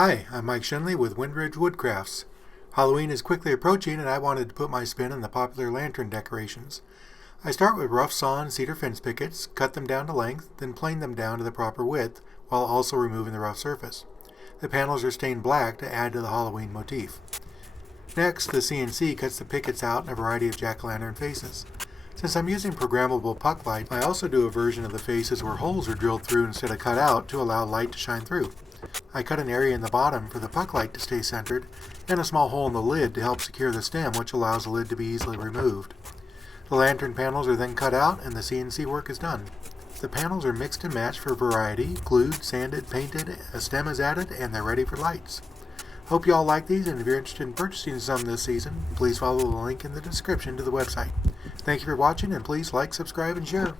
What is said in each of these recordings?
Hi, I'm Mike Shenley with Windridge Woodcrafts. Halloween is quickly approaching and I wanted to put my spin on the popular lantern decorations. I start with rough sawn cedar fence pickets, cut them down to length, then plane them down to the proper width while also removing the rough surface. The panels are stained black to add to the Halloween motif. Next, the CNC cuts the pickets out in a variety of jack-o'-lantern faces. Since I'm using programmable puck light, I also do a version of the faces where holes are drilled through instead of cut out to allow light to shine through. I cut an area in the bottom for the puck light to stay centered, and a small hole in the lid to help secure the stem, which allows the lid to be easily removed. The lantern panels are then cut out and the CNC work is done. The panels are mixed and matched for variety, glued, sanded, painted, a stem is added, and they're ready for lights. Hope you all like these, and if you're interested in purchasing some this season, please follow the link in the description to the website. Thank you for watching, and please like, subscribe, and share.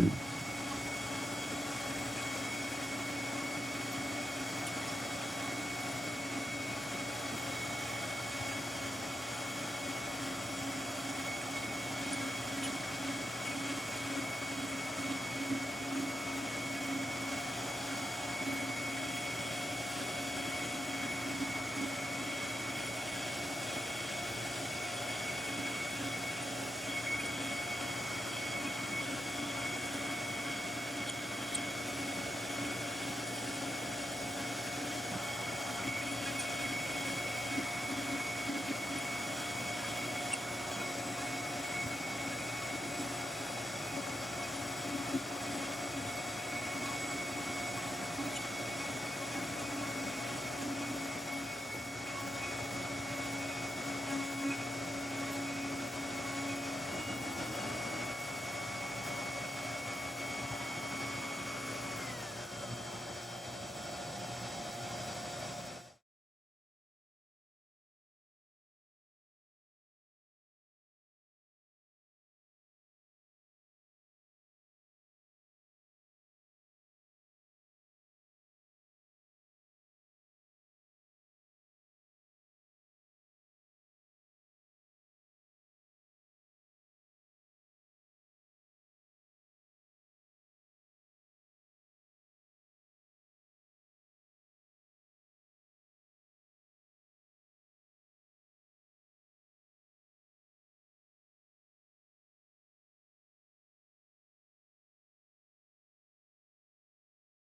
Mm-hmm.